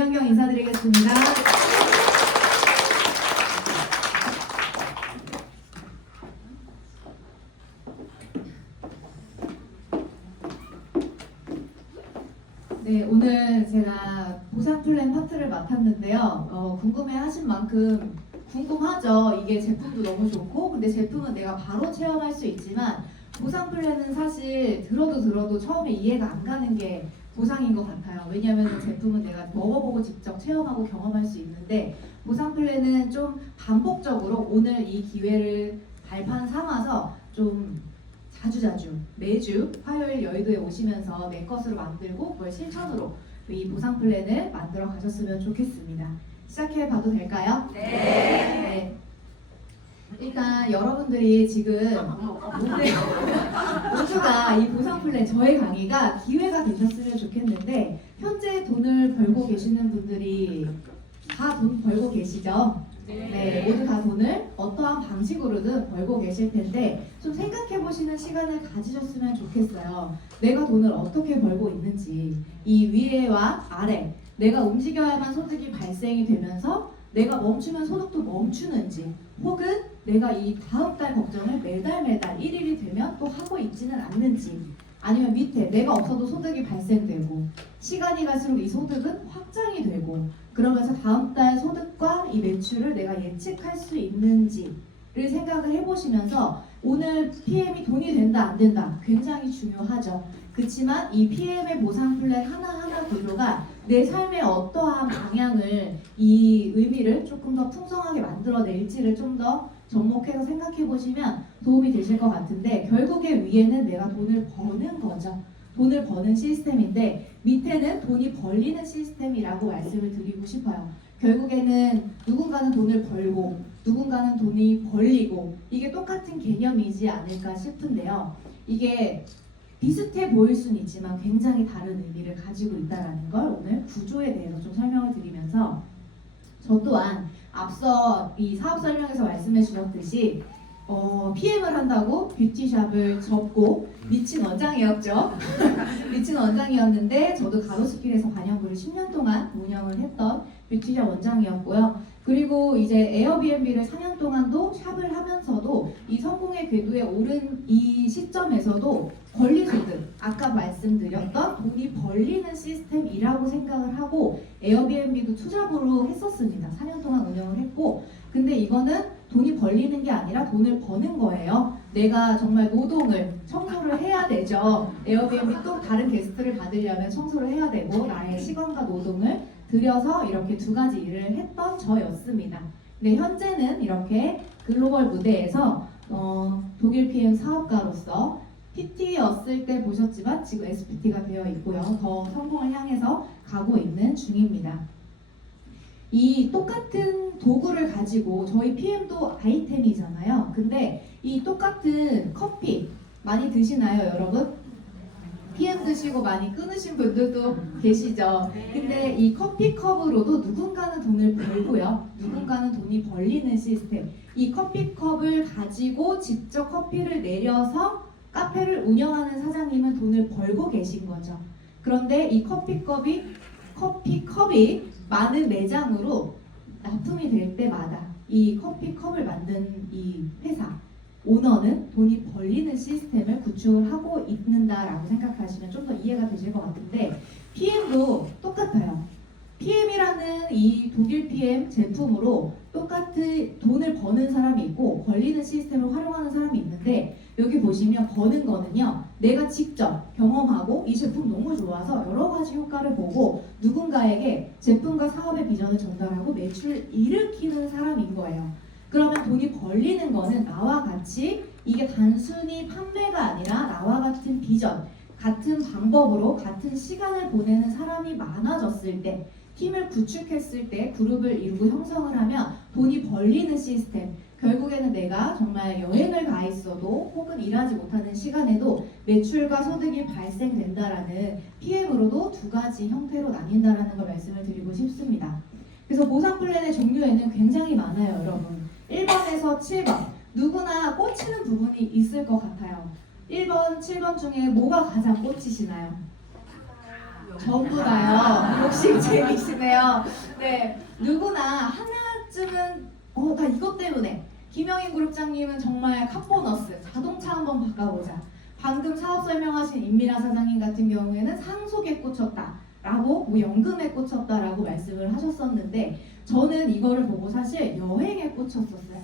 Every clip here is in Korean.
김연경 인사드리겠습니다. 네, 오늘 제가 보상 플랜 파트를 맡았는데요. 궁금해하신 만큼 궁금하죠. 이게 제품도 너무 좋고, 근데 제품은 내가 바로 체험할 수 있지만 보상 플랜은 사실 들어도 처음에 이해가 안 가는 게 보상인 것 같아요. 왜냐하면 제품은 내가 먹어보고 직접 체험하고 경험할 수 있는데 보상 플랜은 좀 반복적으로 오늘 이 기회를 발판 삼아서 좀 자주자주 매주 화요일 여의도에 오시면서 내 것으로 만들고 그걸 실천으로 이 보상 플랜을 만들어 가셨으면 좋겠습니다. 시작해 봐도 될까요? 네. 일단 여러분들이 지금 모두가 이 보상 플랜 저의 강의가 기회가 되셨으면 좋겠는데 현재 돈을 벌고 계시는 분들이 다 돈 벌고 계시죠? 네, 모두 다 돈을 어떠한 방식으로든 벌고 계실 텐데 좀 생각해 보시는 시간을 가지셨으면 좋겠어요. 내가 돈을 어떻게 벌고 있는지, 이 위에와 아래, 내가 움직여야만 소득이 발생이 되면서 내가 멈추면 소득도 멈추는지, 혹은 내가 이 다음 달 걱정을 매달 일일이 되면 또 하고 있지는 않는지, 아니면 밑에 내가 없어도 소득이 발생되고 시간이 갈수록 이 소득은 확장이 되고 그러면서 다음 달 소득과 이 매출을 내가 예측할 수 있는지를 생각을 해보시면서 오늘 PM이 돈이 된다 안 된다 굉장히 중요하죠. 그렇지만 이 PM의 보상 플랜 하나하나 구조가 내 삶의 어떠한 방향을 이 의미를 조금 더 풍성하게 만들어낼지를 좀 더 접목해서 생각해 보시면 도움이 되실 것 같은데 결국에 위에는 내가 돈을 버는 거죠. 돈을 버는 시스템인데 밑에는 돈이 벌리는 시스템이라고 말씀을 드리고 싶어요. 결국에는 누군가는 돈을 벌고 누군가는 돈이 벌리고 이게 똑같은 개념이지 않을까 싶은데요. 이게 비슷해 보일 수는 있지만 굉장히 다른 의미를 가지고 있다는 걸 오늘 구조에 대해서 좀 설명을 드리면서 저 또한 앞서 이 사업 설명에서 말씀해 주셨듯이 PM을 한다고 뷰티샵을 접고 미친 원장이었죠. 미친 원장이었는데 저도 가로수길에서 반영구를 10년 동안 운영을 했던 뷰티샵 원장이었고요. 그리고 이제 에어비앤비를 4년 동안도 샵을 하면서도 이 성공의 궤도에 오른 이 시점에서도 권리소득, 아까 말씀드렸던 돈이 벌리는 시스템이라고 생각을 하고 에어비앤비도 투잡으로 했었습니다. 4년 동안 운영을 했고 근데 이거는 돈이 벌리는 게 아니라 돈을 버는 거예요. 내가 정말 노동을, 청소를 해야 되죠. 에어비앤비 또 다른 게스트를 받으려면 청소를 해야 되고 나의 시간과 노동을 들여서 이렇게 두 가지 일을 했던 저였습니다. 근데 현재는 이렇게 글로벌 무대에서 독일 PM 사업가로서 PT였을 때 보셨지만 지금 SPT가 되어 있고요. 더 성공을 향해서 가고 있는 중입니다. 이 똑같은 도구를 가지고 저희 PM도 아이템이잖아요. 근데 이 똑같은 커피 많이 드시나요, 여러분? PM 드시고 많이 끊으신 분들도 계시죠. 근데 이 커피컵으로도 누군가는 돈을 벌고요. 누군가는 돈이 벌리는 시스템. 이 커피컵을 가지고 직접 커피를 내려서 카페를 운영하는 사장님은 돈을 벌고 계신 거죠. 그런데 이 커피컵이 많은 매장으로 납품이 될 때마다 이 커피컵을 만든 이 회사 오너는 돈이 벌리는 시스템을 구축을 하고 있는다라고 생각하시면 좀 더 이해가 되실 것 같은데 PM도 똑같아요. PM이라는 이 독일 PM 제품으로 똑같은 돈을 버는 사람이 있고 벌리는 시스템을 활용하는 사람이 있는데 여기 보시면 버는 거는요 내가 직접 경험하고 이 제품 너무 좋아서 여러 가지 효과를 보고 누군가에게 제품과 사업의 비전을 전달하고 매출을 일으키는 사람인 거예요. 그러면 돈이 벌리는 거는 나와 같이 이게 단순히 판매가 아니라 나와 같은 비전, 같은 방법으로 같은 시간을 보내는 사람이 많아졌을 때 팀을 구축했을 때 그룹을 이루고 형성을 하면 돈이 벌리는 시스템 결국에는 내가 정말 여행을 가 있어도 혹은 일하지 못하는 시간에도 매출과 소득이 발생된다라는 PM으로도 두 가지 형태로 나뉜다라는 걸 말씀을 드리고 싶습니다. 그래서 보상 플랜의 종류에는 굉장히 많아요, 여러분. 1번에서 7번 누구나 꽂히는 부분이 있을 것 같아요. 1번, 7번 중에 뭐가 가장 꽂히시나요? 전부 다요. 욕심쟁이시네요. 네, 누구나 하나쯤은 나 이것 때문에 김영인 그룹장님은 정말 카보너스 자동차 한번 바꿔보자. 방금 사업 설명하신 임미라 사장님 같은 경우에는 상속에 꽂혔다 라고 뭐 연금에 꽂혔다라고 말씀을 하셨었는데 저는 이거를 보고 사실 여행에 꽂혔었어요.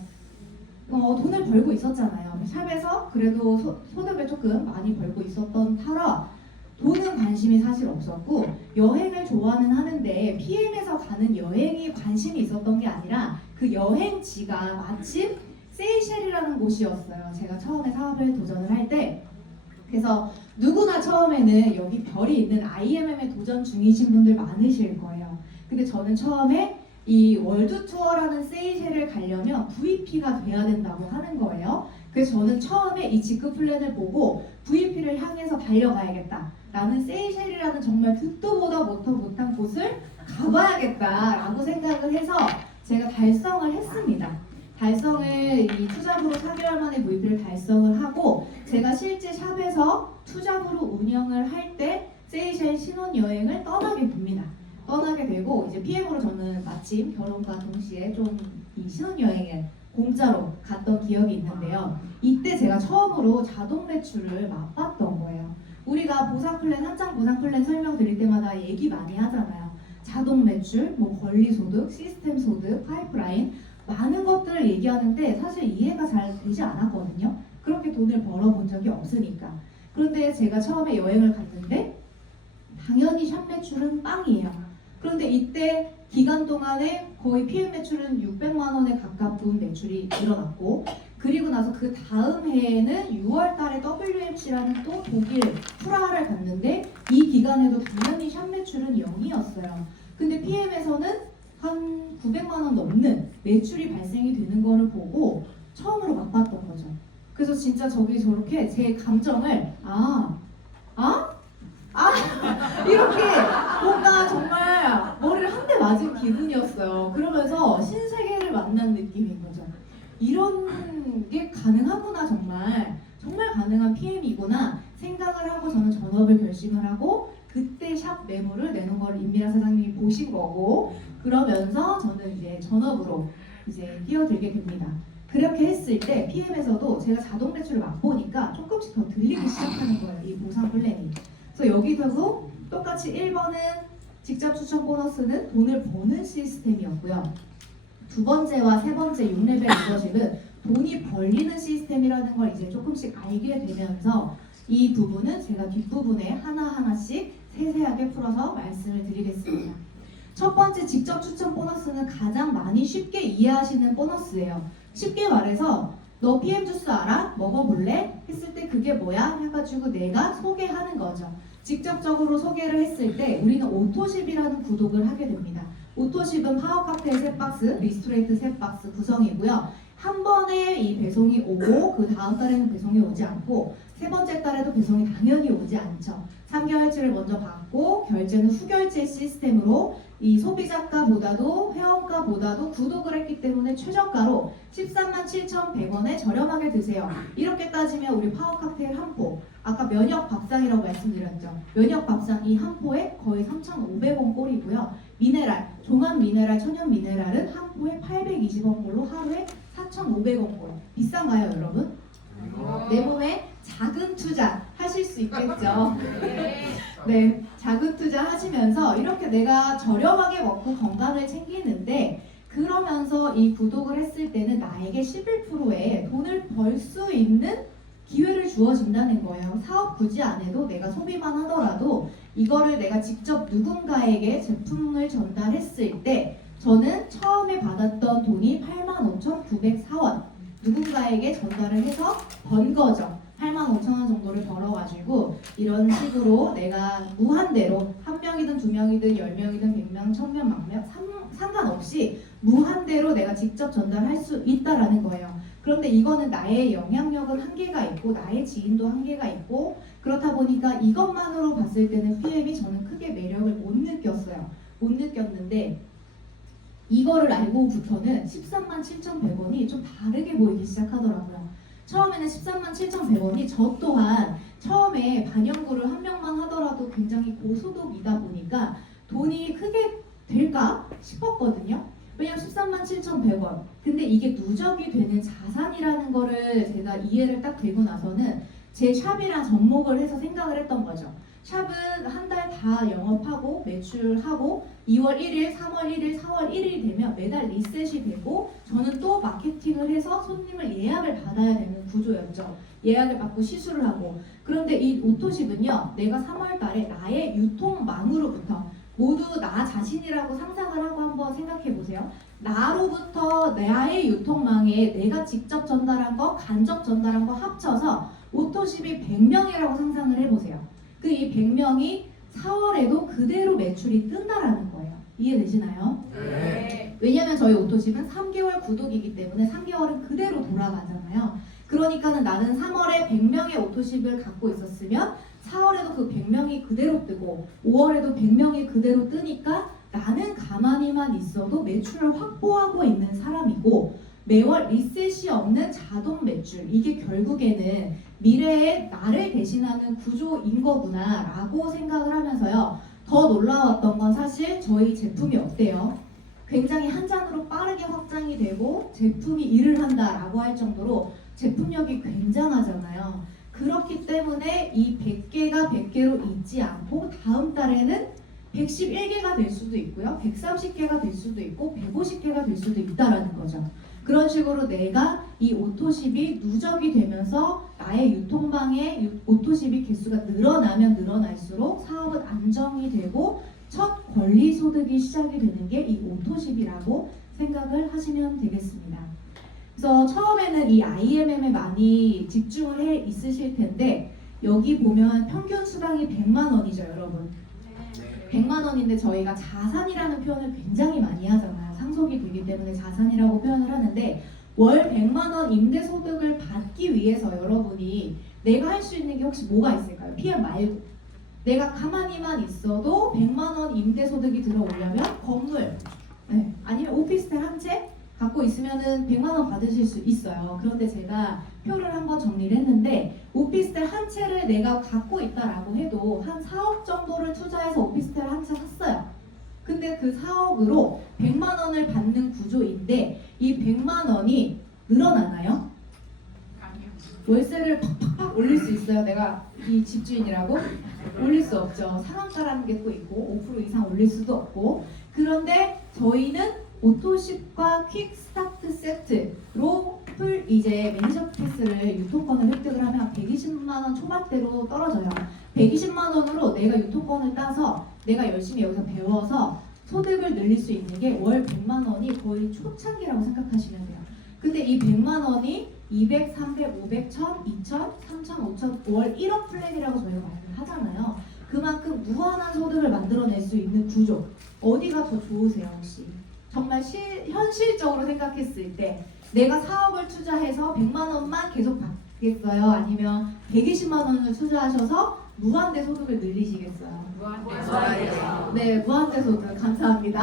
돈을 벌고 있었잖아요. 샵에서 그래도 소득을 조금 많이 벌고 있었던 터라 돈은 관심이 사실 없었고 여행을 좋아는 하는데 PM에서 가는 여행이 관심이 있었던 게 아니라 그 여행지가 마침 세이셸이라는 곳이었어요. 제가 처음에 사업을 도전을 할 때. 그래서 누구나 처음에는 여기 별이 있는 IMM에 도전 중이신 분들 많으실 거예요. 근데 저는 처음에 이 월드 투어라는 세이셸을 가려면 VP가 돼야 된다고 하는 거예요. 그래서 저는 처음에 이 직급 플랜을 보고 VP를 향해서 달려가야겠다. 나는 세이셸이라는 정말 듣도 보다 못한 곳을 가봐야겠다라고 생각을 해서 제가 달성을 했습니다. 달성을 이 투잡으로 4개월 만에 VP를 달성을 하고 제가 실제 샵에서 투잡으로 운영을 할 때 세이셸 신혼여행을 떠나게 됩니다. 떠나게 되고 이제 PM으로 저는 마침 결혼과 동시에 좀 이 신혼여행에 공짜로 갔던 기억이 있는데요. 이때 제가 처음으로 자동 매출을 맛봤던 거예요. 우리가 보상 플랜, 한장 보상 플랜 설명드릴 때마다 얘기 많이 하잖아요. 자동 매출, 뭐 권리 소득, 시스템 소득, 파이프라인 많은 것들을 얘기하는데 사실 이해가 잘 되지 않았거든요. 그렇게 돈을 벌어본 적이 없으니까. 그런데 제가 처음에 여행을 갔는데 당연히 샵 매출은 빵이에요. 그런데 이때 기간 동안에 거의 PM 매출은 600만 원에 가까운 매출이 일어났고 그리고 나서 그 다음 해에는 6월 달에 WMC라는 또 독일 프라하를 갔는데 이 기간에도 당연히 샵 매출은 0이었어요. 근데 PM에서는 한 900만 원 넘는 매출이 발생이 되는 거를 보고 처음으로 맛봤던 거죠. 그래서 진짜 저기 저렇게 제 감정을 이렇게 뭔가 정말 머리를 한 대 맞은 기분이었어요. 그러면서 신세계를 만난 느낌인 거죠. 이런 게 가능하구나 정말 가능한 PM이구나 생각을 하고 저는 전업을 결심을 하고 그때 샵 매물을 내는 걸 임미라 사장님이 보신 거고 그러면서 저는 이제 전업으로 이제 뛰어들게 됩니다. 그렇게 했을 때 PM에서도 제가 자동 매출을 맛보니까 조금씩 더 들리기 시작하는 거예요. 이 보상 플랜이. 그래서 여기서도 똑같이 1번은 직접 추천 보너스는 돈을 버는 시스템이었고요. 두 번째와 세 번째 6레벨 리더십은 돈이 벌리는 시스템이라는 걸 이제 조금씩 알게 되면서 이 부분은 제가 뒷부분에 하나하나씩 세세하게 풀어서 말씀을 드리겠습니다. 첫 번째 직접 추천 보너스는 가장 많이 쉽게 이해하시는 보너스예요. 쉽게 말해서 너 PM 주스 알아? 먹어볼래? 했을 때 그게 뭐야? 해가지고 내가 소개하는 거죠. 직접적으로 소개를 했을 때 우리는 오토십이라는 구독을 하게 됩니다. 오토십은 파워 칵테일 3박스, 리스토레이트 3박스 구성이고요. 한 번에 이 배송이 오고 그 다음 달에는 배송이 오지 않고 세 번째 달에도 배송이 당연히 오지 않죠. 3개월치를 먼저 받고 결제는 후결제 시스템으로 이 소비자가보다도 회원가보다도 구독을 했기 때문에 최저가로 137,100원에 저렴하게 드세요. 이렇게 따지면 우리 파워 칵테일 한 포, 아까 면역 밥상이라고 말씀드렸죠. 면역 밥상 이 한 포에 거의 3,500원 꼴이고요. 미네랄, 종합 미네랄, 천연 미네랄은 한 포에 820원 꼴로 하루에 4,500원 꼴. 비싼가요, 여러분? 내 몸에 작은 투자 하실 수 있겠죠. 네, 작은 투자 하시면서 이렇게 내가 저렴하게 먹고 건강을 챙기는데 그러면서 이 구독을 했을 때는 나에게 11%의 돈을 벌 수 있는 기회를 주어진다는 거예요. 사업 굳이 안 해도 내가 소비만 하더라도 이거를 내가 직접 누군가에게 제품을 전달했을 때 저는 처음에 받았던 돈이 85,904원 누군가에게 전달을 해서 번 거죠. 85,000원 정도를 벌어가지고 이런 식으로 내가 무한대로 한 명이든 두 명이든 10명이든 100명, 1000명, 10,000명 상관없이 무한대로 내가 직접 전달할 수 있다라는 거예요. 그런데 이거는 나의 영향력은 한계가 있고 나의 지인도 한계가 있고 그렇다 보니까 이것만으로 봤을 때는 PM이 저는 크게 매력을 못 느꼈어요. 못 느꼈는데 이거를 알고부터는 137,100원이 좀 다르게 보이기 시작하더라고요. 처음에는 137,100원이 저 또한 처음에 반영구를 한 명만 하더라도 굉장히 고소득이다 보니까 돈이 크게 될까 싶었거든요. 왜냐면 137,100원. 근데 이게 누적이 되는 자산이라는 거를 제가 이해를 딱 되고 나서는 제 샵이랑 접목을 해서 생각을 했던 거죠. 샵은 한 달 다 영업하고 매출하고 2월 1일, 3월 1일, 4월 1일이 되면 매달 리셋이 되고 저는 또 마케팅을 해서 손님을 예약을 받아야 되는 구조였죠. 예약을 받고 시술을 하고. 그런데 이 오토십은요, 내가 3월 달에 나의 유통망으로부터 모두 나 자신이라고 상상을 하고 한번 생각해 보세요. 나로부터 나의 유통망에 내가 직접 전달한 거, 간접 전달한 거 합쳐서 오토십이 100명이라고 상상을 해보세요. 그 이 100명이 4월에도 그대로 매출이 뜬다라는 거예요. 이해되시나요? 네. 왜냐면 저희 오토십은 3개월 구독이기 때문에 3개월은 그대로 돌아가잖아요. 그러니까는 나는 3월에 100명의 오토십을 갖고 있었으면 4월에도 그 100명이 그대로 뜨고 5월에도 100명이 그대로 뜨니까 나는 가만히만 있어도 매출을 확보하고 있는 사람이고 매월 리셋이 없는 자동 매출, 이게 결국에는 미래의 나를 대신하는 구조인 거구나 라고 생각을 하면서요. 더 놀라웠던 건 사실 저희 제품이 어때요? 굉장히 한 잔으로 빠르게 확장이 되고 제품이 일을 한다라고 할 정도로 제품력이 굉장하잖아요. 그렇기 때문에 이 100개가 100개로 있지 않고 다음 달에는 111개가 될 수도 있고요. 130개가 될 수도 있고 150개가 될 수도 있다라는 거죠. 그런 식으로 내가 이 오토십이 누적이 되면서 나의 유통망에 오토십이 개수가 늘어나면 늘어날수록 사업은 안정이 되고 첫 권리 소득이 시작이 되는 게 이 오토십이라고 생각을 하시면 되겠습니다. 그래서 처음에는 이 IMM에 많이 집중을 해 있으실 텐데 여기 보면 평균 수당이 100만 원이죠, 여러분. 100만 원인데 저희가 자산이라는 표현을 굉장히 많이 하잖아요. 상속이 되기 때문에 자산이라고 표현을 하는데 월 100만 원 임대소득을 받기 위해서 여러분이 내가 할 수 있는 게 혹시 뭐가 있을까요? PM 말고 내가 가만히만 있어도 100만 원 임대소득이 들어오려면 건물 아니면 오피스텔 한 채 갖고 있으면은 100만 원 받으실 수 있어요. 그런데 제가 표를 한번 정리를 했는데 오피스텔 한 채를 내가 갖고 있다라고 해도 한 4억 정도를 투자해서 오피스텔 한 채 샀어요. 근데 그 4억으로 100만 원을 받는 구조인데 이 100만 원이 늘어나나요? 월세를 팍팍팍 올릴 수 있어요. 내가 이 집주인이라고? 올릴 수 없죠. 상한가라는 게 또 있고 5% 이상 올릴 수도 없고. 그런데 저희는 오토십과 퀵 스타트 세트로 이제 매니저 패스를 유통권을 획득을 하면 120만 원 초반대로 떨어져요. 120만 원으로 내가 유통권을 따서 내가 열심히 여기서 배워서 소득을 늘릴 수 있는 게 월 100만 원이 거의 초창기라고 생각하시면 돼요. 근데 이 100만 원이 200, 300, 500, 1000, 2000, 3000, 5000, 월 1억 플랜이라고 저희가 말을 하잖아요. 그만큼 무한한 소득을 만들어낼 수 있는 구조. 어디가 더 좋으세요, 혹시? 정말 현실적으로 생각했을 때 내가 4억을 투자해서 100만 원만 계속 받겠어요? 아니면 120만 원을 투자하셔서 무한대 소득을 늘리시겠어요? 무한대소득. 네, 무한대 소득 감사합니다.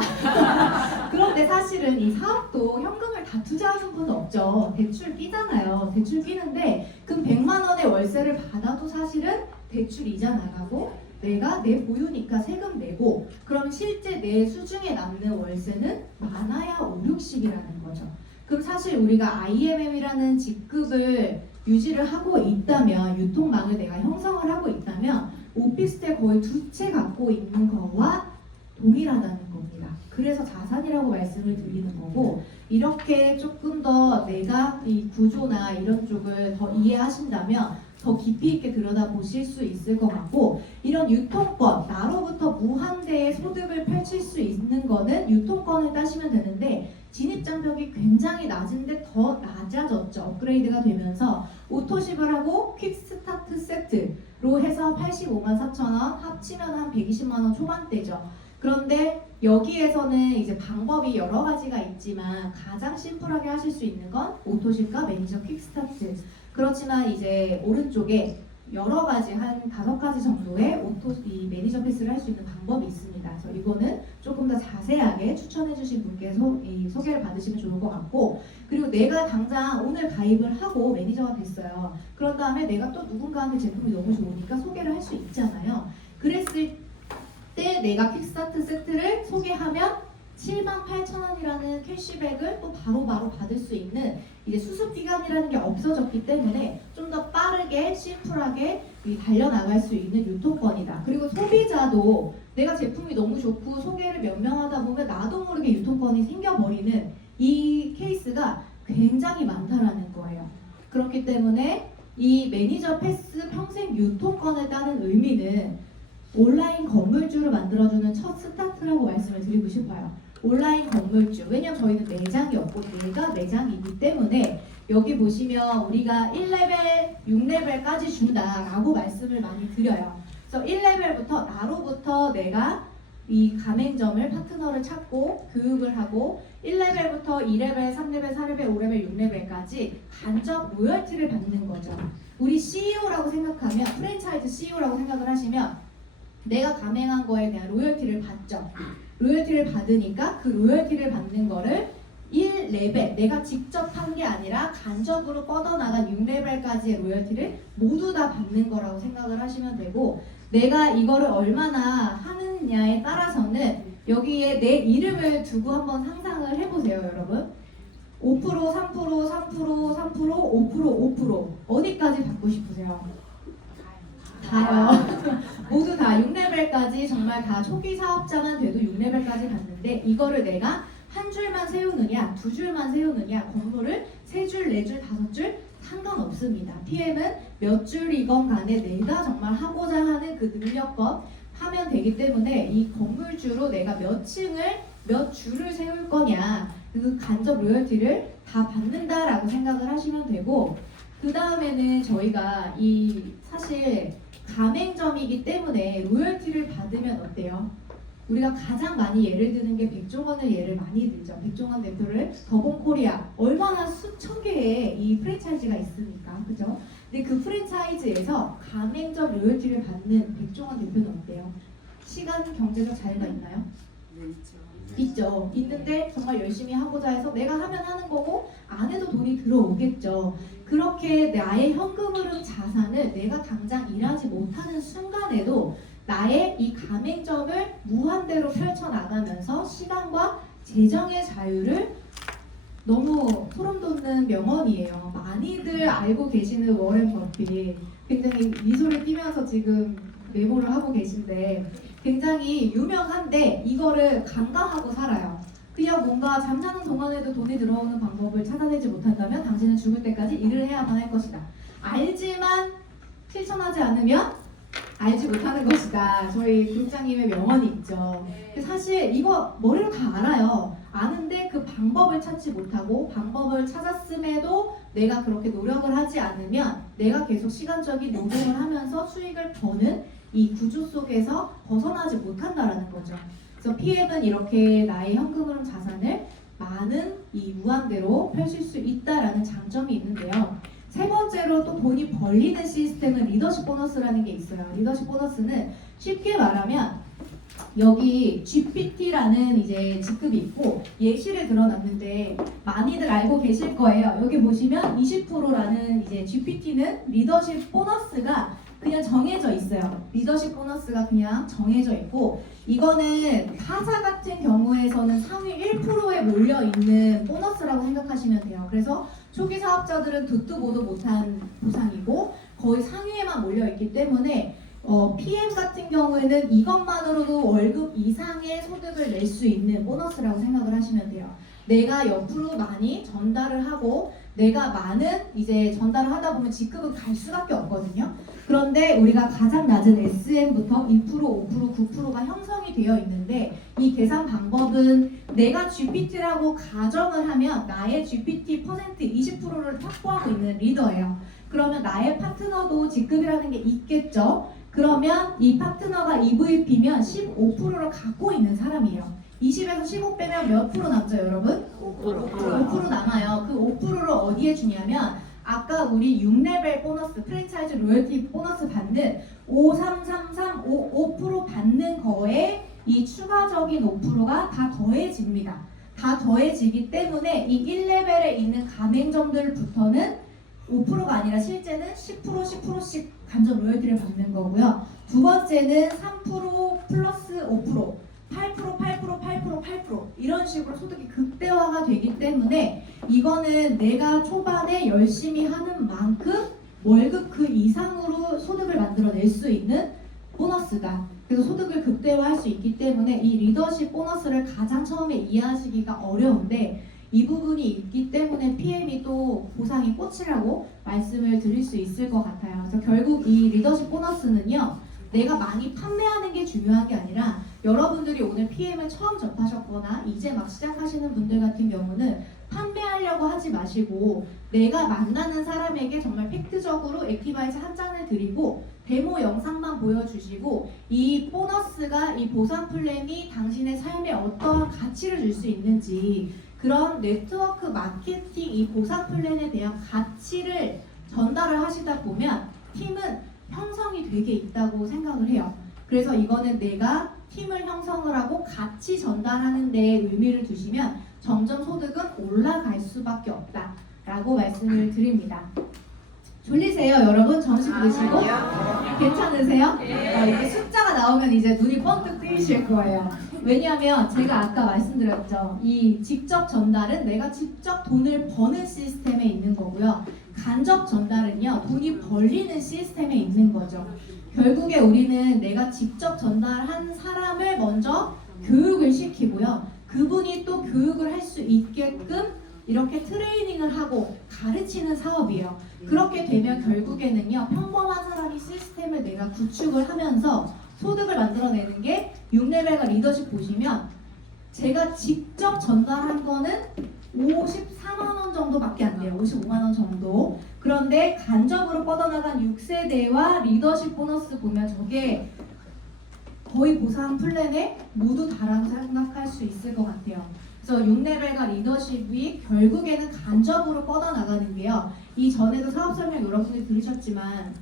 그런데 사실은 이 사업도 현금을 다 투자하는 분은 없죠. 대출 끼잖아요. 대출 끼는데 그럼 100만 원의 월세를 받아도 사실은 대출 이자 나가고 내가 내 보유니까 세금 내고 그럼 실제 내 수중에 남는 월세는 많아야 5, 60이라는 거죠. 그럼 사실 우리가 IMM이라는 직급을 유지를 하고 있다면 유통망을 내가 형성을 하고 있다면 오피스텔 거의 2채 갖고 있는 거와 동일하다는 겁니다. 그래서 자산이라고 말씀을 드리는 거고 이렇게 조금 더 내가 이 구조나 이런 쪽을 더 이해하신다면 더 깊이 있게 들여다보실 수 있을 것 같고 이런 유통권, 나로부터 무한대의 소득을 펼칠 수 있는 거는 유통권을 따시면 되는데 진입장벽이 굉장히 낮은데 더 낮아졌죠. 업그레이드가 되면서 오토십을 하고 퀵스타트 세트로 해서 85만 4천 원 합치면 한 120만 원 초반대죠. 그런데 여기에서는 이제 방법이 여러 가지가 있지만 가장 심플하게 하실 수 있는 건 오토십과 매니저 퀵스타트. 그렇지만 이제 오른쪽에 여러 가지 한 5가지 정도의 이 매니저 패스를 할 수 있는 방법이 있습니다. 그래서 이거는 조금 더 자세하게 추천해주신 분께 이 소개를 받으시면 좋을 것 같고, 그리고 내가 당장 오늘 가입을 하고 매니저가 됐어요. 그런 다음에 내가 또 누군가한테 제품이 너무 좋으니까 소개를 할 수 있잖아요. 그랬을 때 내가 킥스타트 세트를 소개하면 78,000원이라는 캐시백을 또 바로바로 받을 수 있는 이제 수습 기간이라는 게 없어졌기 때문에 좀 더 빠르게 심플하게 달려나갈 수 있는 유통권이다. 그리고 소비자도 내가 제품이 너무 좋고 소개를 몇 명 하다 보면 나도 모르게 유통권이 생겨버리는 이 케이스가 굉장히 많다라는 거예요. 그렇기 때문에 이 매니저 패스 평생 유통권을 따는 의미는 온라인 건물주를 만들어주는 첫 스타트라고 말씀을 드리고 싶어요. 온라인 건물주. 왜냐면 저희는 매장이 없고 내가 매장이기 때문에 여기 보시면 우리가 1레벨, 6레벨까지 준다라고 말씀을 많이 드려요. 그래서 1레벨부터 나로부터 내가 이 가맹점을 파트너를 찾고 교육을 하고 1레벨부터 2레벨, 3레벨, 4레벨, 5레벨, 6레벨까지 간접 로열티를 받는 거죠. 우리 CEO라고 생각하면 프랜차이즈 CEO라고 생각을 하시면 내가 가맹한 거에 대한 로열티를 받죠. 로열티를 받으니까 그 로열티를 받는 거를 1레벨, 내가 직접 한 게 아니라 간접으로 뻗어나간 6레벨까지의 로열티를 모두 다 받는 거라고 생각을 하시면 되고, 내가 이거를 얼마나 하느냐에 따라서는 여기에 내 이름을 두고 한번 상상을 해보세요, 여러분. 5%, 3%, 3%, 3%, 5%, 5% 어디까지 받고 싶으세요? 다요. 모두 다 6레벨까지 정말 다 초기 사업자만 돼도 6레벨까지 갔는데 이거를 내가 한 줄만 세우느냐, 두 줄만 세우느냐, 건물을 3줄, 4줄, 5줄 상관없습니다. PM은 몇 줄이건 간에 내가 정말 하고자 하는 그 능력껏 하면 되기 때문에 이 건물주로 내가 몇 층을, 몇 줄을 세울 거냐, 그 간접 로열티를 다 받는다라고 생각을 하시면 되고, 그 다음에는 저희가 이 사실 가맹점이기 때문에 로열티를 받으면 어때요? 우리가 가장 많이 예를 드는 게 백종원을 예를 많이 들죠. 백종원 대표를 더본코리아 얼마나 수천 개의 이 프랜차이즈가 있습니까? 그죠? 근데 그 프랜차이즈에서 가맹점 로열티를 받는 백종원 대표는 어때요? 시간 경제적 자유가 있나요? 네, 있죠. 있죠. 있는데 정말 열심히 하고자 해서 내가 하면 하는 거고 안 해도 돈이 들어오겠죠. 그렇게 나의 현금 흐름 자산을 내가 당장 일하지 못하는 순간에도 나의 이 가맹점을 무한대로 펼쳐나가면서 시간과 재정의 자유를, 너무 소름 돋는 명언이에요. 많이들 알고 계시는 워렌 버핏, 굉장히 미소를 띠면서 지금 메모를 하고 계신데 굉장히 유명한데 이거를 간과하고 살아요. 그냥 뭔가 잠자는 동안에도 돈이 들어오는 방법을 찾아내지 못한다면 당신은 죽을 때까지 일을 해야만 할 것이다. 알지만 실천하지 않으면 알지 못하는 것이다. 저희 국장님의 명언이 있죠. 사실 이거 머리로 다 알아요. 아는데 그 방법을 찾지 못하고 방법을 찾았음에도 내가 그렇게 노력을 하지 않으면 내가 계속 시간적인 노동을 하면서 수익을 버는 이 구조 속에서 벗어나지 못한다라는 거죠. 그래서 PM은 이렇게 나의 현금 흐름 자산을 많은 이 무한대로 펼칠 수 있다라는 장점이 있는데요. 세 번째로 또 돈이 벌리는 시스템은 리더십 보너스라는 게 있어요. 리더십 보너스는 쉽게 말하면 여기 GPT라는 이제 직급이 있고 예시를 들어놨는데 많이들 알고 계실 거예요. 여기 보시면 20%라는 이제 GPT는 리더십 보너스가 그냥 정해져 있어요. 리더십 보너스가 그냥 정해져 있고, 이거는 타사 같은 경우에서는 상위 1%에 몰려 있는 보너스라고 생각하시면 돼요. 그래서 초기 사업자들은 듣도 보도 못한 보상이고 거의 상위에만 몰려 있기 때문에 PM 같은 경우에는 이것만으로도 월급 이상의 소득을 낼 수 있는 보너스라고 생각을 하시면 돼요. 내가 옆으로 많이 전달을 하고 내가 많은 이제 전달을 하다 보면 직급은 갈 수밖에 없거든요. 그런데 우리가 가장 낮은 SM부터 2%, 5%, 9%가 형성이 되어 있는데 이 계산 방법은 내가 GPT라고 가정을 하면 나의 GPT 퍼센트 20%를 확보하고 있는 리더예요. 그러면 나의 파트너도 직급이라는 게 있겠죠. 그러면 이 파트너가 EVP면 15%를 갖고 있는 사람이에요. 20에서 15 빼면 몇 프로 남죠, 여러분? 5% 남아요. 그 5%를 어디에 주냐면 아까 우리 6레벨 보너스, 프랜차이즈 로열티 보너스 받는 533355% 받는 거에 이 추가적인 5%가 다 더해집니다. 다 더해지기 때문에 이 1레벨에 있는 가맹점들부터는 5%가 아니라 실제는 10%, 10%씩 간접 로열티를 받는 거고요. 두 번째는 3% 플러스 5%, 8%, 8%, 8%, 8% 이런 식으로 소득이 극대화가 되기 때문에 이거는 내가 초반에 열심히 하는 만큼 월급 그 이상으로 소득을 만들어낼 수 있는 보너스다. 그래서 소득을 극대화할 수 있기 때문에 이 리더십 보너스를 가장 처음에 이해하시기가 어려운데 이 부분이 있기 때문에 PM이 또 보상이 꽃이라고 말씀을 드릴 수 있을 것 같아요. 그래서 결국 이 리더십 보너스는요, 내가 많이 판매하는 게 중요한 게 아니라 여러분들이 오늘 PM을 처음 접하셨거나 이제 막 시작하시는 분들 같은 경우는 판매하려고 하지 마시고 내가 만나는 사람에게 정말 팩트적으로 액티바이즈 한 장을 드리고 데모 영상만 보여주시고 이 보너스가 이 보상 플랜이 당신의 삶에 어떠한 가치를 줄 수 있는지 그런 네트워크 마케팅 이 보상 플랜에 대한 가치를 전달을 하시다 보면 팀은 형성이 되게 있다고 생각을 해요. 그래서 이거는 내가 팀을 형성을 하고 가치 전달하는 데에 의미를 두시면 점점 소득은 올라갈 수밖에 없다라고 말씀을 드립니다. 졸리세요, 여러분? 점심 드시고? 괜찮으세요? 이렇게 숫자가 나오면 이제 눈이 번뜩 뜨이실 거예요. 왜냐하면 제가 아까 말씀드렸죠. 이 직접 전달은 내가 직접 돈을 버는 시스템에 있는 거고요. 간접 전달은요, 돈이 벌리는 시스템에 있는 거죠. 결국에 우리는 내가 직접 전달한 사람을 먼저 교육을 시키고요. 그분이 또 교육을 할 수 있게끔 이렇게 트레이닝을 하고 가르치는 사업이에요. 그렇게 되면 결국에는요, 평범한 사람이 시스템을 내가 구축을 하면서 소득을 만들어내는 게 6레벨과 리더십 보시면 제가 직접 전달한 거는 54만 원 정도밖에 안 돼요. 55만 원 정도. 그런데 간접으로 뻗어나간 6세대와 리더십 보너스 보면 저게 거의 보상 플랜에 모두 다라고 생각할 수 있을 것 같아요. 그래서 6레벨과 리더십이 결국에는 간접으로 뻗어나가는 게요. 이 전에도 사업 설명 여러분들이 들으셨지만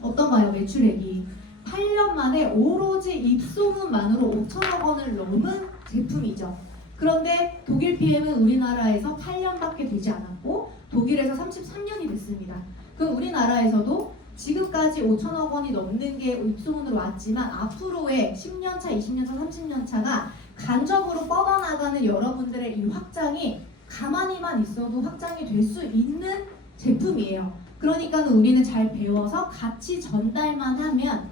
어떤가요? 매출액이 8년 만에 오로지 입소문만으로 5천억 원을 넘은 제품이죠. 그런데 독일 PM은 우리나라에서 8년밖에 되지 않았고 독일에서 33년이 됐습니다. 그럼 우리나라에서도 지금까지 5천억 원이 넘는 게 입소문으로 왔지만 앞으로의 10년 차, 20년 차, 30년 차가 간접으로 뻗어나가는 여러분들의 이 확장이 가만히만 있어도 확장이 될 수 있는 제품이에요. 그러니까 우리는 잘 배워서 가치 전달만 하면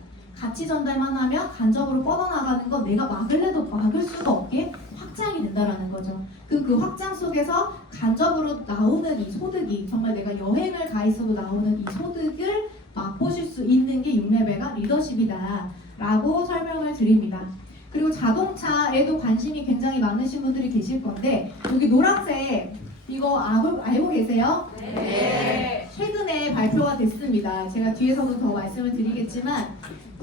간접으로 뻗어나가는 건 내가 막을래도 막을 수가 없게 확장이 된다라는 거죠. 그 확장 속에서 간접으로 나오는 이 소득이 정말 내가 여행을 가 있어도 나오는 이 소득을 맛보실 수 있는 게 6레벨과 리더십이다 라고 설명을 드립니다. 그리고 자동차에도 관심이 굉장히 많으신 분들이 계실 건데 여기 노란색 이거 알고 계세요? 네. 최근에 발표가 됐습니다. 제가 뒤에서도 더 말씀을 드리겠지만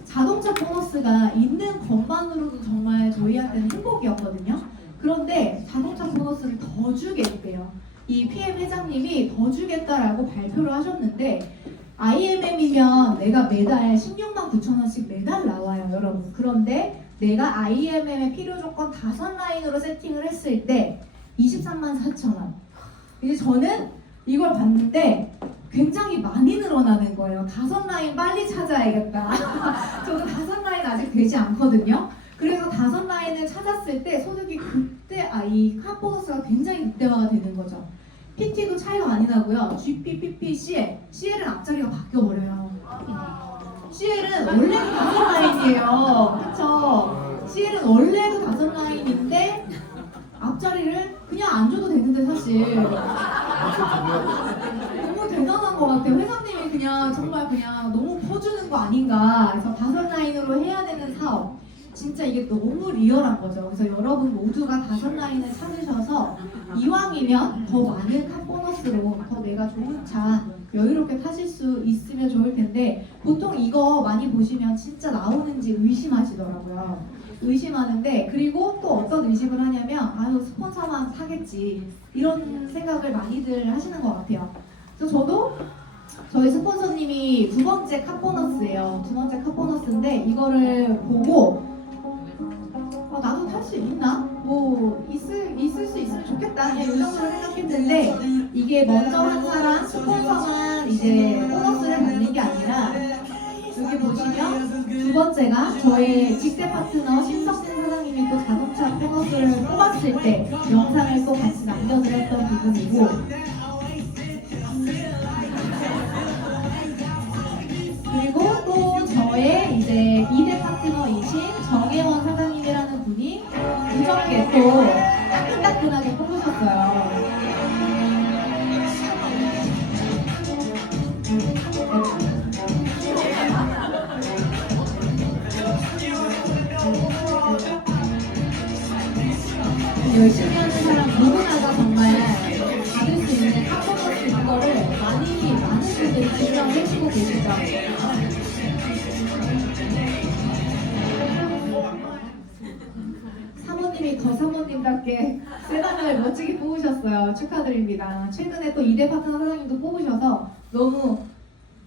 자동차 보너스가 있는 것만으로도 정말 저희한테는 행복이었거든요. 그런데 자동차 보너스를 더 주겠대요. 이 PM 회장님이 더 주겠다라고 발표를 하셨는데 IMM이면 내가 매달 16만 9천 원씩 매달 나와요, 여러분. 그런데 내가 IMM의 필요 조건 5라인으로 세팅을 했을 때 23만 4천 원. 이제 저는 이걸 봤는데 굉장히 많이 늘어나는 거예요. 5라인 빨리 찾아야겠다. 저도 5라인 아직 되지 않거든요. 그래서 5라인을 찾았을 때 소득이 그때 이 카보너스가 굉장히 극대화가 되는 거죠. PT도 차이가 많이 나고요. GP, PP, CL은 앞자리가 바뀌어버려요. CL은 원래도 5라인이에요. 그쵸? CL은 원래도 5라인인데 앞자리를 그냥 안 줘도 되는데 사실 너무 대단한 것 같아요. 회장님이 그냥 정말 그냥 너무 퍼주는 거 아닌가. 그래서 5라인으로 해야 되는 사업. 진짜 이게 너무 리얼한 거죠. 그래서 여러분 모두가 5라인을 찾으셔서 이왕이면 더 많은 카보너스로 더 내가 좋은 차 여유롭게 타실 수 있으면 좋을 텐데 보통 이거 많이 보시면 진짜 나오는지 의심하시더라고요. 의심하는데 그리고 또 어떤 의심을 하냐면 아유 스폰서만 사겠지 이런 생각을 많이들 하시는 것 같아요. 그래서 저도 저희 스폰서님이 두 번째 카보너스예요. 두 번째 카보너스인데 이거를 보고 나도 탈 수 있나? 뭐 있을 수 있으면 좋겠다. 그냥 이 정도로 생각했는데 이게 먼저 한 사람 스폰서만 이제 보너스를 받는 게 아니라 여기 보시면 두 번째가 저의 직대 파트너 심석진 사장님이 또 자동차 보너스를 뽑았을 때 영상을 또 같이 남겨드렸던 부분이고 그리고 또 저의 이제 2대 파트너이신 정혜원 사장님이라는 분이 무적게 또 따끈따끈하게 뽑으셨어요. 열심히 하는 사람 누구나가 정말 받을 수 있는 핫보너스 그거를 많은 분들이 증명을 해주고 계시죠. 사모님이 더 사모님답게 세단을 멋지게 뽑으셨어요. 축하드립니다. 최근에 또 2대 파트너 사장님도 뽑으셔서 너무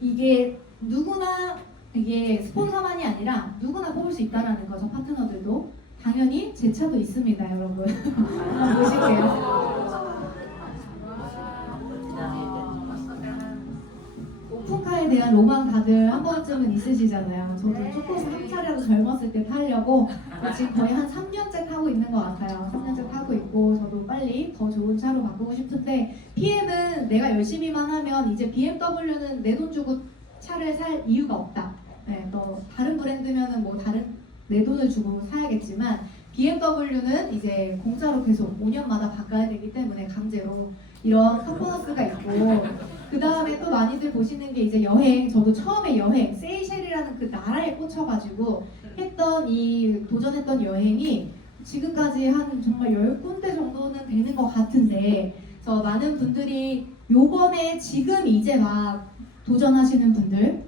이게 누구나 이게 스폰서만이 아니라 누구나 뽑을 수 있다는 거죠. 파트너들도. 당연히 제 차도 있습니다, 여러분. 한번 보실게요. 오픈카에 대한 로망 다들 한 번쯤은 있으시잖아요. 저도 조금 한 살이라도 젊었을 때 타려고 지금 거의 한 3년째 타고 있는 것 같아요. 3년째 타고 있고 저도 빨리 더 좋은 차로 바꾸고 싶은데 BM은 내가 열심히만 하면 이제 BMW는 내 돈 주고 차를 살 이유가 없다. 네, 또 다른 브랜드면은 뭐 다른 내 돈을 주고 사야겠지만 BMW는 이제 공짜로 계속 5년마다 바꿔야 되기 때문에 강제로 이런 컴포너스가 있고 그 다음에 또 많이들 보시는 게 이제 여행 저도 처음에 여행 세이셸이라는 그 나라에 꽂혀가지고 도전했던 여행이 지금까지 한 정말 10군데 정도는 되는 것 같은데 그래서 많은 분들이 요번에 지금 이제 막 도전하시는 분들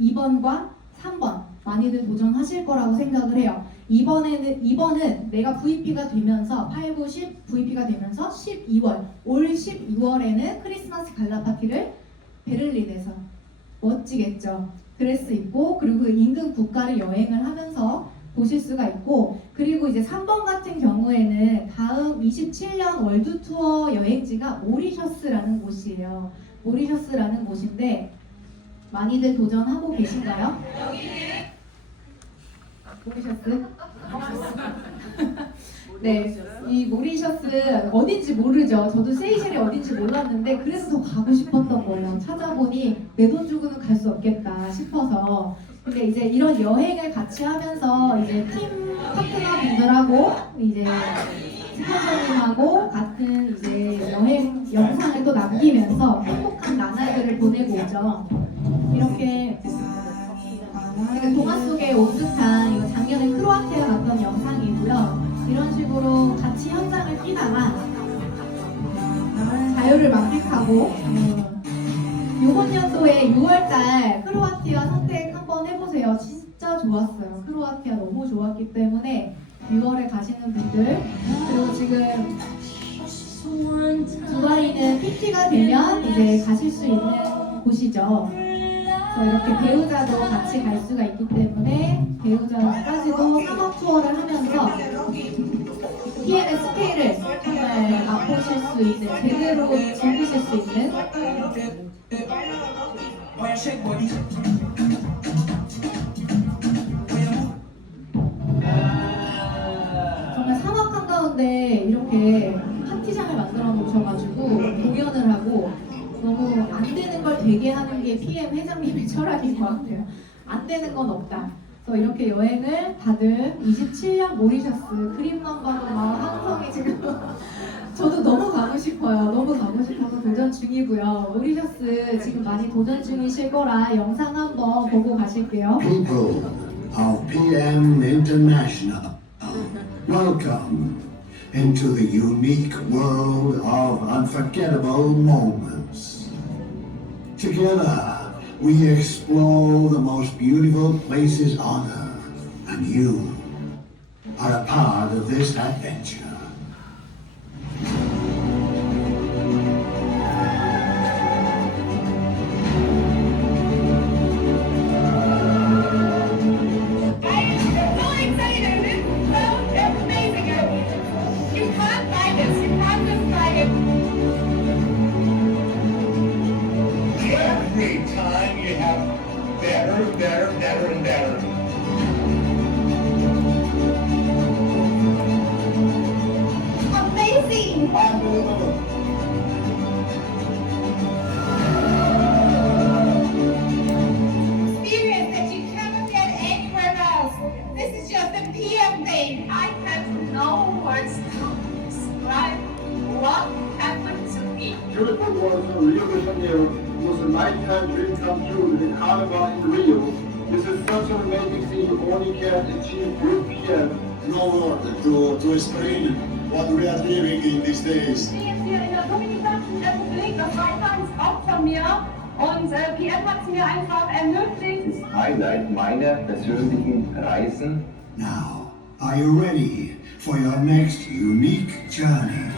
2번과 3번 많이들 도전하실 거라고 생각을 해요. 이번은 내가 VP가 되면서 8, 9, 10 VP가 되면서 12월 올 12월에는 크리스마스 갈라 파티를 베를린에서 멋지겠죠. 그럴 수 있고 그리고 그 인근 국가를 여행을 하면서 보실 수가 있고 그리고 이제 3번 같은 경우에는 다음 27년 월드 투어 여행지가 모리셔스라는 곳이에요. 모리셔스라는 곳인데 많이들 도전하고 계신가요? 모리셔스? 네, 이 모리셔스 어딘지 모르죠. 저도 세이셸이 어딘지 몰랐는데 그래서 더 가고 싶었던 거예요. 찾아보니 내 돈 주고는 갈 수 없겠다 싶어서. 근데 이제 이런 여행을 같이 하면서 이제 팀 파트너 분들하고 이제 스폰서님하고 같은 이제 여행 영상을 또 남기면서 행복한 나날들을 보내고 오죠. 이렇게 동화 속에 온 듯한 이거 작년에 크로아티아 갔던 영상이고요. 이런 식으로 같이 현장을 뛰다가 자유를 만끽하고 이번 연도에 6월달 크로아티아 선택 한번 해보세요. 진짜 좋았어요. 크로아티아 너무 좋았기 때문에 6월에 가시는 분들 그리고 지금 두바이는 PT가 되면 이제 가실 수 있는 곳이죠. 이렇게 배우자도 같이 갈 수가 있기 때문에 배우자까지도 산업 투어를 하면서 PM의 스케일을 정말 맛보실 수 있는 제대로 즐기실 수 있는 정말 사막 한가운데 이렇게 파티장을 만들어 놓으셔가지고 공연을 하고 너무 안 되는 걸 되게 하는 게 PM 회장님의 철학인 것 같아요. 안 되는 건 없다. 그래서 이렇게 여행을 다들 27년 모리셔스 그림 넘버로 막 항성이 지금 저도 너무 가고 싶어요. 너무 가고 싶어서 도전 중이고요. 모리셔스 지금 많이 도전 중이실 거라 영상 한번 보고 가실게요. People of PM International, welcome into the unique world of unforgettable moments. Together, we explore the most beautiful places on earth, and you are a part of this adventure. I have no words to describe what happened to me. Beautiful words from Rio de Janeiro. It was a lifetime dream come true with the Carnival in Rio. This is such an amazing thing you only can achieve with PM. No word to explain what we are living in these days. Ich stehe jetzt hier in der Dominikanischen Republik, das war ein kleines Ort von mir und PM hat es mir einfach ermöglicht. Highlight meiner persönlichen Reisen. Now, are you ready for your next unique journey?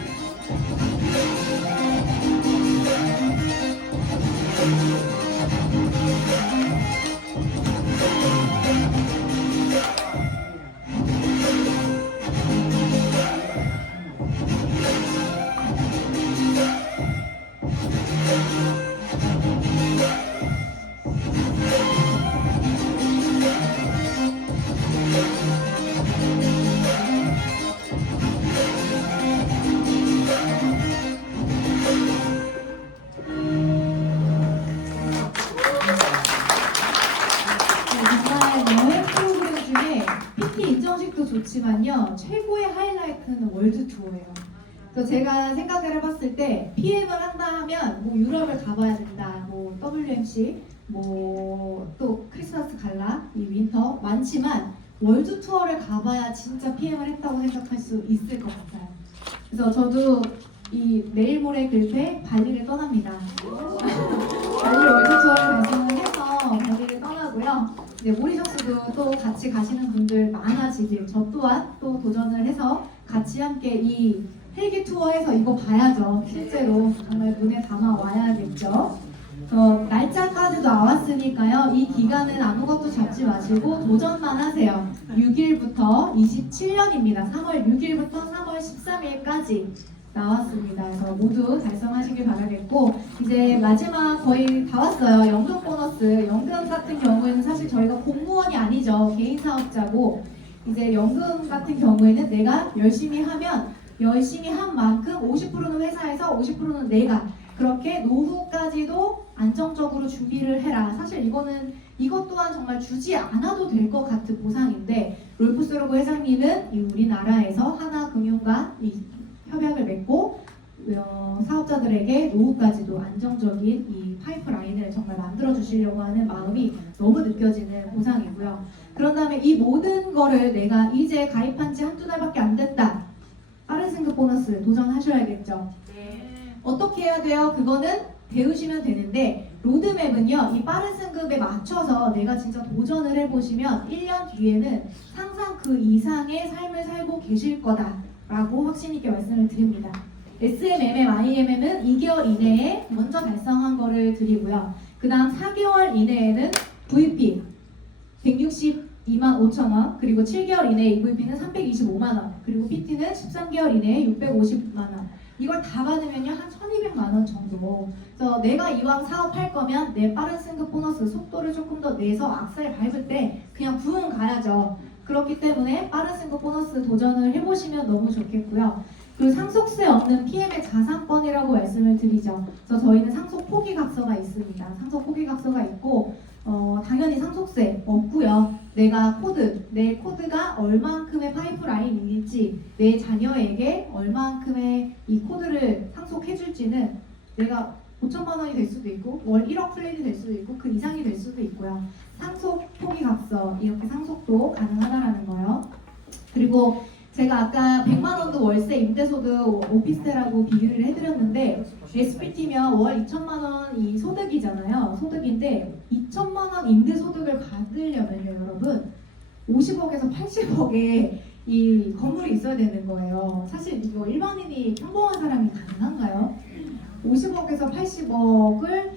정말 여행 프로그램 중에 PT 인정식도 좋지만요, 최고의 하이라이트는 월드 투어예요. 그래서 제가 생각을 해봤을 때 PM을 한다 하면 뭐 유럽을 가봐야 된다, 뭐 WMC, 뭐 또 크리스마스 갈라, 이 윈터 많지만 월드 투어를 가봐야 진짜 PM을 했다고 생각할 수 있을 것 같아요. 그래서 저도 이 내일 모레 글패 발리를 떠납니다. 발리 월드 투어를 달성을 해서 발리를 떠나고요. 이제 모리셔스도 또 같이 가시는 분들 많아지길, 저 또한 또 도전을 해서 같이 함께 이 헬기 투어에서 이거 봐야죠. 실제로 정말 눈에 담아 와야겠죠. 날짜까지 나왔으니까요. 이 기간은 아무것도 잡지 마시고 도전만 하세요. 6일부터 27년입니다. 3월 6일부터 3월 13일까지 나왔습니다. 그래서 모두 달성하시길 바라겠고, 이제 마지막 거의 다 왔어요. 연금 보너스. 연금 같은 경우에는 사실 저희가 공무원이 아니죠. 개인 사업자고, 이제 연금 같은 경우에는 내가 열심히 하면 열심히 한 만큼 50%는 회사에서 50%는 내가, 그렇게 노후까지도 안정적으로 준비를 해라. 사실 이것 또한 정말 주지 않아도 될 것 같은 보상인데, 롤프스로그 회장님은 이 우리나라에서 하나금융과 이 협약을 맺고 사업자들에게 노후까지도 안정적인 이 파이프라인을 정말 만들어 주시려고 하는 마음이 너무 느껴지는 보상이고요. 그런 다음에 이 모든 거를 내가 이제 가입한 지 한두 달밖에 안 됐다. 빠른 승급 보너스 도전하셔야겠죠. 어떻게 해야 돼요? 그거는 배우시면 되는데, 로드맵은요, 이 빠른 승급에 맞춰서 내가 진짜 도전을 해보시면 1년 뒤에는 항상 그 이상의 삶을 살고 계실 거다라고 확신 있게 말씀을 드립니다. SMMM, IMM은 2개월 이내에 먼저 달성한 거를 드리고요. 그 다음 4개월 이내에는 VP 162만 5천 원, 그리고 7개월 이내에 EVP는 325만 원, 그리고 PT는 13개월 이내에 650만 원. 이걸 다 받으면요 한 1,200만 원 정도. 그래서 내가 이왕 사업할 거면 내 빠른 승급 보너스 속도를 조금 더 내서 악셀 밟을 때 그냥 붕 가야죠. 그렇기 때문에 빠른 승급 보너스 도전을 해보시면 너무 좋겠고요. 그리고 상속세 없는 PM의 자산권이라고 말씀을 드리죠. 그래서 저희는 상속 포기각서가 있습니다. 상속 포기각서가 있고, 당연히 상속세 없고요. 내가 내 코드가 얼만큼의 파이프라인인지, 내 자녀에게 얼만큼의 이 코드를 상속해줄지는 내가 5천만 원이 될 수도 있고 월 1억 플랜이 될 수도 있고 그 이상이 될 수도 있고요. 상속 포기각서, 이렇게 상속도 가능하다라는 거요. 그리고 제가 아까 100만 원도 월세, 임대소득, 오피스텔하고 비교를 해드렸는데, SPT면 월 2천만 원이 소득이잖아요. 소득인데 2천만 원 임대소득을 받으려면요, 여러분 50억에서 80억에 이 건물이 있어야 되는 거예요. 사실 이거 일반인이 평범한 사람이 가능한가요? 50억에서 80억을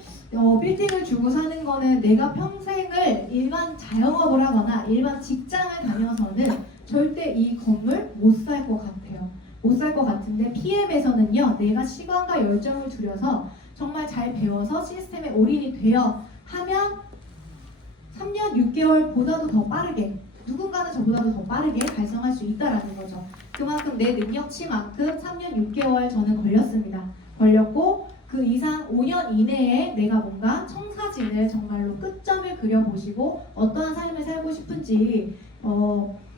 빌딩을 주고 사는 거는 내가 평생을 일반 자영업을 하거나 일반 직장을 다녀서는 절대 이 건물 못 살 것 같아요. 못 살 것 같은데, PM에서는요, 내가 시간과 열정을 들여서 정말 잘 배워서 시스템에 올인이 되어 하면 3년 6개월보다도 더 빠르게, 누군가는 저보다도 더 빠르게 달성할 수 있다라는 거죠. 그만큼 내 능력치만큼 3년 6개월 저는 걸렸고, 그 이상 5년 이내에 내가 뭔가 청사진을 정말로 끝점을 그려보시고 어떠한 삶을 살고 싶은지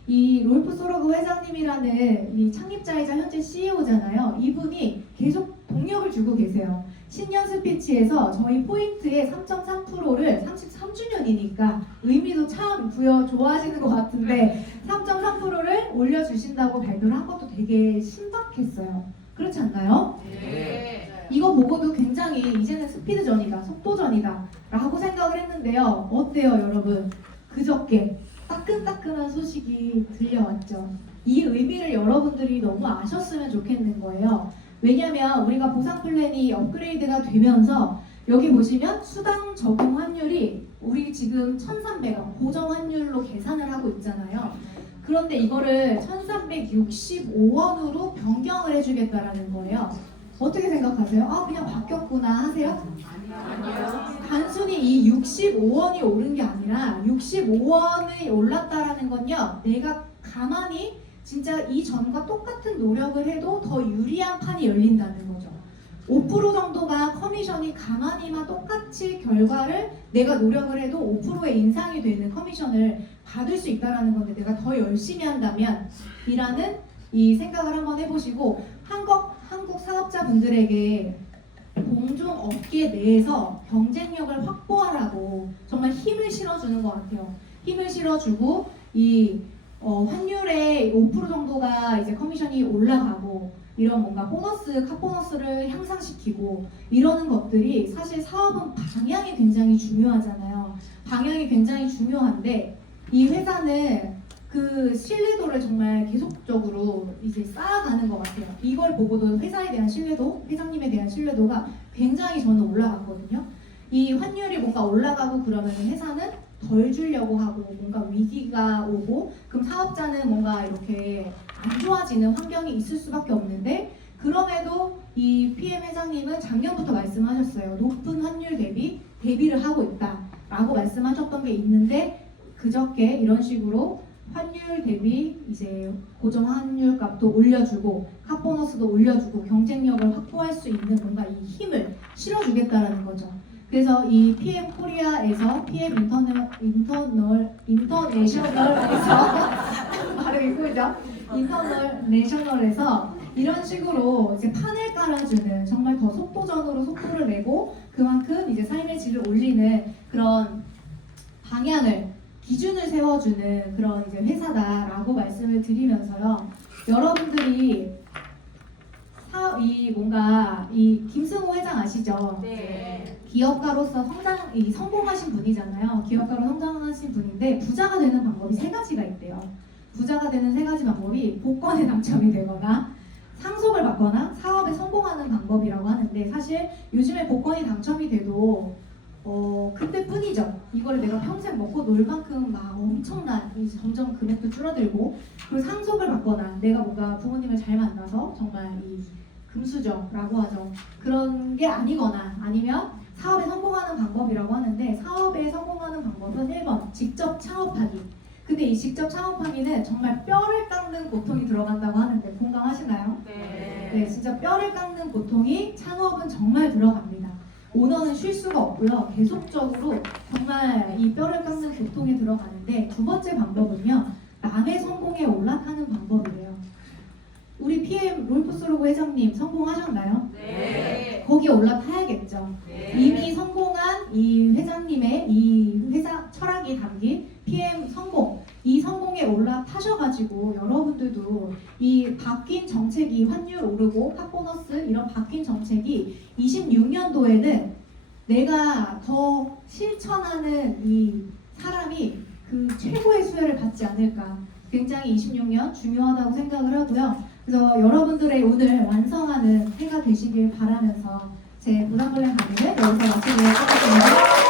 이 롤프 소러그 회장님이라는 이 창립자이자 현재 CEO잖아요. 이분이 계속 동력을 주고 계세요. 신년 스피치에서 저희 포인트의 3.3%를 33주년이니까 의미도 참 좋아하시는 것 같은데 3.3%를 올려주신다고 발표를 한 것도 되게 신박했어요. 그렇지 않나요? 네. 이거 보고도 굉장히 이제는 스피드전이다, 속도전이다 라고 생각을 했는데요. 어때요 여러분? 그저께 따끈따끈한 소식이 들려왔죠. 이 의미를 여러분들이 너무 아셨으면 좋겠는 거예요. 왜냐면 우리가 보상 플랜이 업그레이드가 되면서 여기 보시면 수당 적용 환율이 우리 지금 1,300원 고정 환율로 계산을 하고 있잖아요. 그런데 이거를 1,365원으로 변경을 해주겠다라는 거예요. 어떻게 생각하세요? 아 그냥 바뀌었구나 하세요? 단순히 이 65원이 오른 게 아니라 65원이 올랐다라는 건요. 내가 가만히 진짜 이전과 똑같은 노력을 해도 더 유리한 판이 열린다는 거죠. 5% 정도가 커미션이 가만히만 똑같이 결과를 내가 노력을 해도 5%의 인상이 되는 커미션을 받을 수 있다는 건데 내가 더 열심히 한다면 이라는 이 생각을 한번 해보시고 한국 사업자분들에게 공종 업계 내에서 경쟁력을 확보하라고 정말 힘을 실어주는 것 같아요. 힘을 실어주고 이 환율의 5% 정도가 이제 커미션이 올라가고 이런 뭔가 카보너스를 향상시키고 이러는 것들이 사실 사업은 방향이 굉장히 중요하잖아요. 방향이 굉장히 중요한데 이 회사는 그 신뢰도를 정말 계속적으로 이제 쌓아가는 것 같아요. 이걸 보고도 회사에 대한 신뢰도, 회장님에 대한 신뢰도가 굉장히 저는 올라갔거든요. 이 환율이 뭔가 올라가고 그러면 회사는 덜 주려고 하고 뭔가 위기가 오고 그럼 사업자는 뭔가 이렇게 안 좋아지는 환경이 있을 수밖에 없는데 그럼에도 이 PM 회장님은 작년부터 말씀하셨어요. 높은 환율 대비를 하고 있다라고 말씀하셨던 게 있는데 그저께 이런 식으로 환율 대비 이제 고정 환율 값도 올려주고 카보너스도 올려주고 경쟁력을 확보할 수 있는 뭔가 이 힘을 실어주겠다라는 거죠. 그래서 이 PM 코리아에서 PM 인터내셔널에서 바로 읽고죠. 인터내셔널에서 이런 식으로 이제 판을 깔아주는 정말 더 속도전으로 속도를 내고 그만큼 이제 삶의 질을 올리는 그런 방향을 기준을 세워주는 그런 이제 회사다라고 말씀을 드리면서요. 여러분들이 이 김승호 회장 아시죠? 네. 기업가로서 성공하신 분이잖아요. 기업가로 성장하신 분인데 부자가 되는 방법이 3가지가 있대요. 부자가 되는 3가지 방법이 복권에 당첨이 되거나 상속을 받거나 사업에 성공하는 방법이라고 하는데 사실 요즘에 복권이 당첨이 돼도 그때뿐이죠. 이거를 내가 평생 먹고 놀 만큼 막 엄청난 점점 금액도 줄어들고 그리고 상속을 받거나 내가 뭔가 부모님을 잘 만나서 정말 이 금수저라고 하죠. 그런 게 아니거나 아니면 사업에 성공하는 방법이라고 하는데 사업에 성공하는 방법은 1번 직접 창업하기. 근데 이 직접 창업하기는 정말 뼈를 깎는 고통이 들어간다고 하는데 공감하시나요? 네, 진짜 뼈를 깎는 고통이 창업은 정말 들어갑니다. 오너는 쉴 수가 없고요. 계속적으로 정말 이 뼈를 깎는 고통에 들어가는데 2번째 방법은요. 남의 성공에 올라타는 방법이래요. 우리 PM 롤프소로그 회장님 성공하셨나요? 네. 거기에 올라타야겠죠. 네. 이미 성공한 이 회장님의 이 회사 철학이 담긴 PM 성공, 이 성공에 올라타셔가지고 여러분들도 이 바뀐 정책이 환율 오르고 핫보너스 이런 바뀐 정책이 26년도에는 내가 더 실천하는 이 사람이 그 최고의 수혜를 받지 않을까. 굉장히 26년 중요하다고 생각을 하고요. 그래서 여러분들의 오늘 완성하는 해가 되시길 바라면서 제 보상플랜 강의를 여기서 마치도록 하겠습니다.